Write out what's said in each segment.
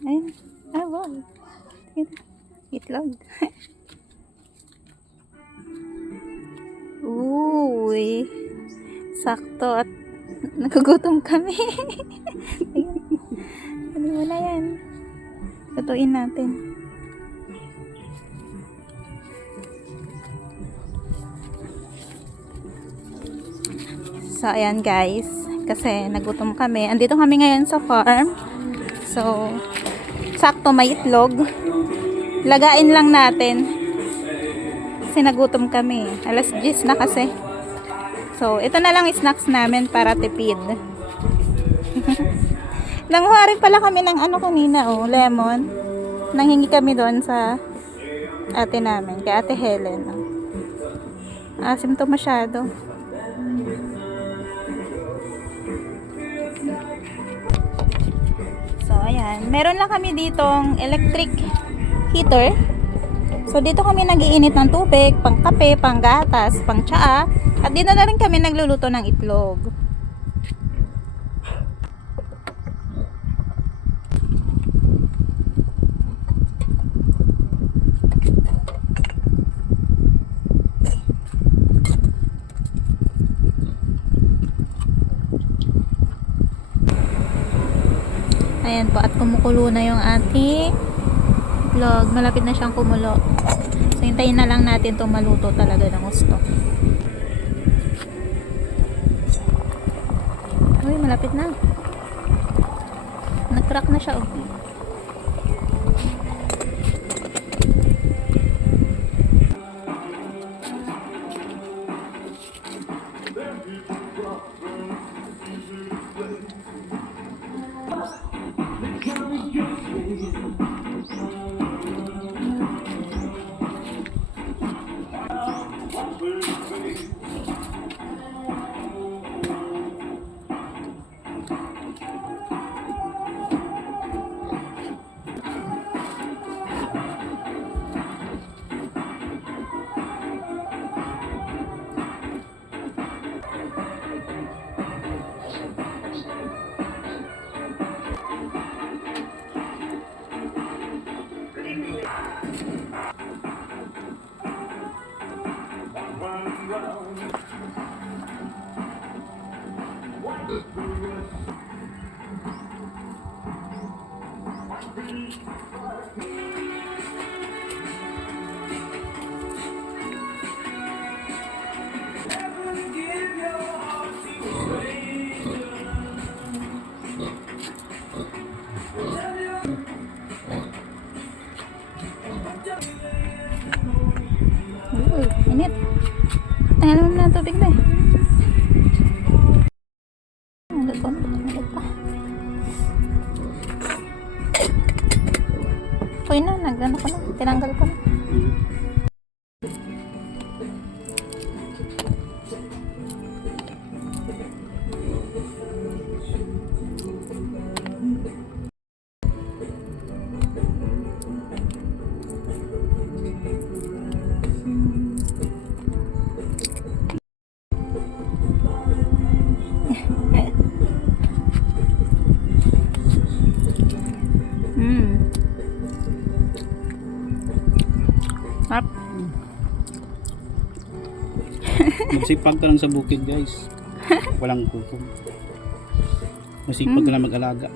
Ayun. Ah, wow. Itlog. Uy. Sakto at nagugutom kami. Ano mo na yan? Lutuin natin. So, ayan guys. Kasi nagutom kami. Andito kami ngayon sa farm. So, sakto may itlog. Lagain lang natin. Kasi nagutom kami. Alas 10 na kasi. So, ito na lang snacks namin para tipid. Nanguha rin pala kami ng ano kanina, oh, lemon. Nanghingi kami doon sa ate namin, kay Ate Helen. Oh. Asim to masyado. So, ayan. Meron lang kami ditong electric heater. So, dito kami nagiinit ng tubig, pang kape, pang gatas, pang tsaa. At dito na rin kami nagluluto ng itlog. Ayan po, at kumukulo na yung ating itlog. Malapit na siyang kumulo. So, hintayin na lang natin itong maluto talaga ng gusto. Uy, malapit na. Nag-crack na siya, oh. Init. Tangan mo na ang tubig na eh. Agad pa. Okay na, nag-ano ko na. Tinanggal ko na. Sarap. Magsipag ka lang sa bukid, guys. Walang kukom. Masipag ka lang mag-alaga.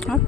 Sarap.